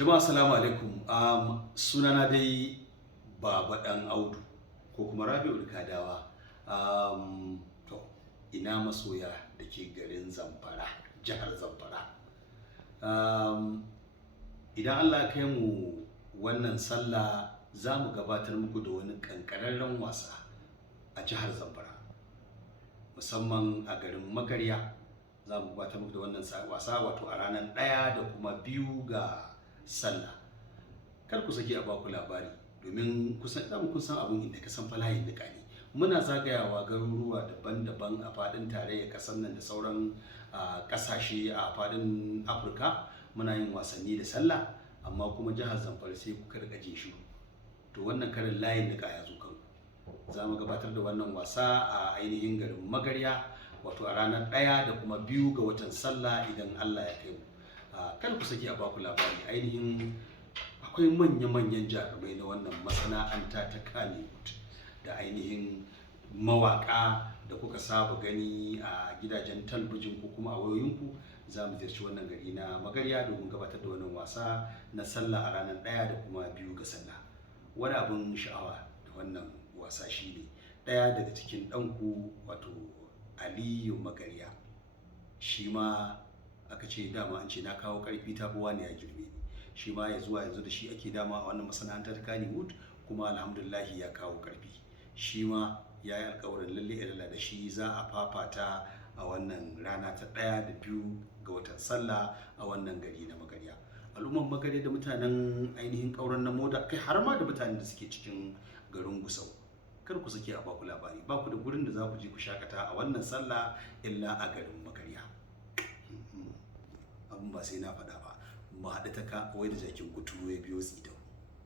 Jama'a salamu alaikum. Sunana dai Baba Dan Audu ko kuma Rabi'u Kadawa. To ina masoya da ke garin Zamfara, jihar Zamfara. Idan Allah ya kai mu wannan sallah za mu gabatar muku da wani ƙanƙararren wasa a jihar Zamfara, musamman a garin Magarya. Za mu gabatar muku da wannan wasa wato a ranar 1 da kuma 2 ga sallah. Kar ku saki a baku labari domin kun san abin inda ka san falayin nika ne. Muna zagayawa garuruwa daban-daban a faɗin tarayyar ƙasar nan da sauran ƙasashe a faɗin Afirka. Muna yin wasanni da sallah, amma kuma jihar Zamfara sai kuka rika jin shiru. To wannan karin layin nika ya zo kanku. Za mu gabatar da wannan wasa a ainihin garin Magarya wato a ranar 1 da kuma 2 ga watan sallah idan Allah ya kai mu. Kar ku saki a baku labari, ainihin akwai manya-manyan jarumai na wannan masana'anta ta Kannywood da ainihin mawaka da kuka saba gani a gidajen talabijin ko kuma a wayoyinku. Za mu ziyarci wannan gari na Magarya domin gabatar da wannan wasa na sallah a ranar 1 da kuma 2 ga sallah. Wani abin sha'awa da wannan wasa shine ɗaya daga cikin ɗanku wato Aliyu Magarya, shi ma aka ce dama an ce na kawo ƙarfi ta buwa ne ya girme ni. Shi ma ya zuwa yanzu da shi ake dama a wannan masana'antar ta Kannywood, kuma alhamdulillahi ya kawo ƙarfi. Shi ma ya yi alƙawarin lalle ilalla da shi za a fafata a wannan rana ta 1 da 2 ga watan sallah a wannan gari na Magarya. Al'umman Magarya da mutanen ainihin ƙauren na Moda, kai har ma da mutanen da suke cikin garin Gusau, kar ku sake a baku labari, ba ku da gurin da za ku je ku shakata a wannan sallah illa a garin Magarya. Abin ba sai na faɗa ba, mu haɗu ta ka wai da jakin kuturu ya biyo tsi.